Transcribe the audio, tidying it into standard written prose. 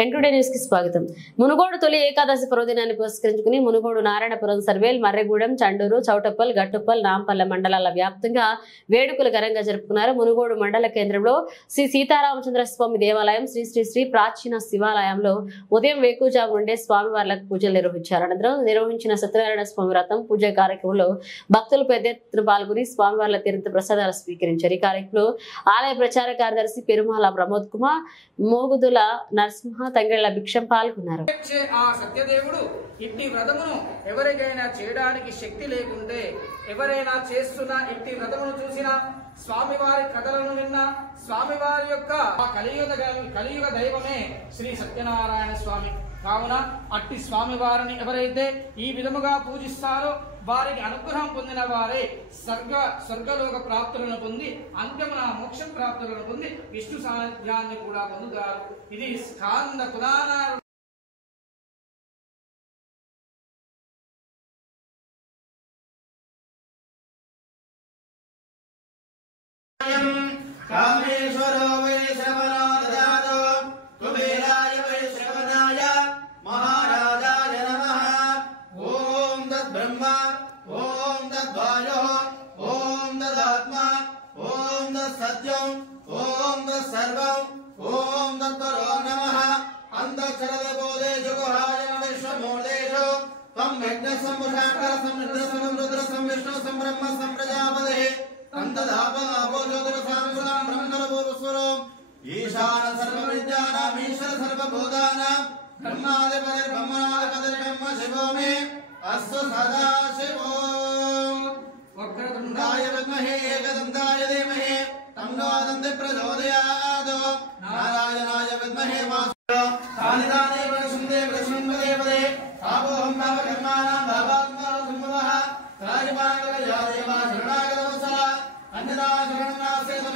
ఎన్టుడే news కి స్వాగతం. మునుగోడు తొలి ఏకాదశి పర్వదినాన్ని పురస్కరించుకుని మునుగోడు నారాయణపురం సర్వేల్ మర్రెగూడెం చండూరు చౌటప్పల్ గట్టుప్పల్ నాంపల్లె మండలాల వ్యాప్తంగా వేడుకలు ఘనంగా జరుపుకున్నారు. మునుగోడు మండల కేంద్రంలో శ్రీ సీతారామచంద్ర స్వామి దేవాలయం శ్రీ శ్రీ శ్రీ ప్రాచీన శివాలయంలో ఉదయం వేకుజాము నుండే స్వామివార్లకు పూజలు నిర్వహించారు. అనంతరం నిర్వహించిన సత్యనారాయణ స్వామి వ్రతం పూజ కార్యక్రమంలో భక్తులు పెద్ద ఎత్తున పాల్గొని స్వామివార్ల తీర్థ ప్రసాదాలు స్వీకరించారు. ఈ కార్యక్రమంలో ఆలయ ప్రచార కార్యదర్శి పెరుమాల ప్రమోద్ కుమార్, మోగుదుల నరసింహ, తంగెళ్ల భిక్షం పాల్గొన్నారు. ఆ సత్యదేవుడు ఇట్టి వ్రతమును ఎవరికైనా చేయడానికి శక్తి లేకుంటే, ఎవరైనా చేస్తున్న ఇట్టి వ్రతమును చూసినా, స్వామివారి కథలను విన్నా, స్వామివారి యొక్క కలియుగ దైవమే శ్రీ సత్యనారాయణ స్వామి. కావున అట్టి స్వామివారిని ఎవరైతే ఈ విధముగా పూజిస్తారో వారికి అనుగ్రహం పొందిన వారే స్వర్గలోక ప్రాప్తులను పొంది అంత్యమున మోక్ష ప్రాప్తులను పొంది విష్ణు సాన్నిధ్యాన్ని కూడా పొందుతారు. ఇది స్కాంద పురాణ కామేశ్వరో వై శ్రవణాదజాతో కుబేరాయ వై శ్రవణాయ మహారాజాయ నమః. ఓం తద్బ్రహ్మ ఓం తద్వాయో ఓం తదాత్మా ఓం తత్సత్యం ఓం తత్సర్వం ఓం తత్పరో నమః. అంతఃక్షరదేవోదేశు గుహాయ విశ్వమూర్తేషు త్వం యజ్ఞసంభుషాకర సంరుద్ర సంరుద్ర సంవిష్ణు సంబ్రహ్మ సంప్రజాపదే ఈశాన సర్వ విద్యానాం ఈశ్వర సర్వభూతానాం బ్రహ్మాధిపతిర్ బ్రహ్మణాధిపతిర్ బ్రహ్మ శివో మే అస్తు సదా శివో. వక్రతుండాయ విద్మహే ఏకదంతాయ ధీమహి తన్నో దంతి ప్రచోదయాత్. నారాయణాయ విద్మహే వాసుదేవాయ ప్రసన్నే ప్రసన్నే పదే ఆపోహం నామ కర్మాణాం భావాత్మా సంభవః త్రాయమానగయ దేవా శరణాగతవత్సల అన్యదా శరణం నాస్తి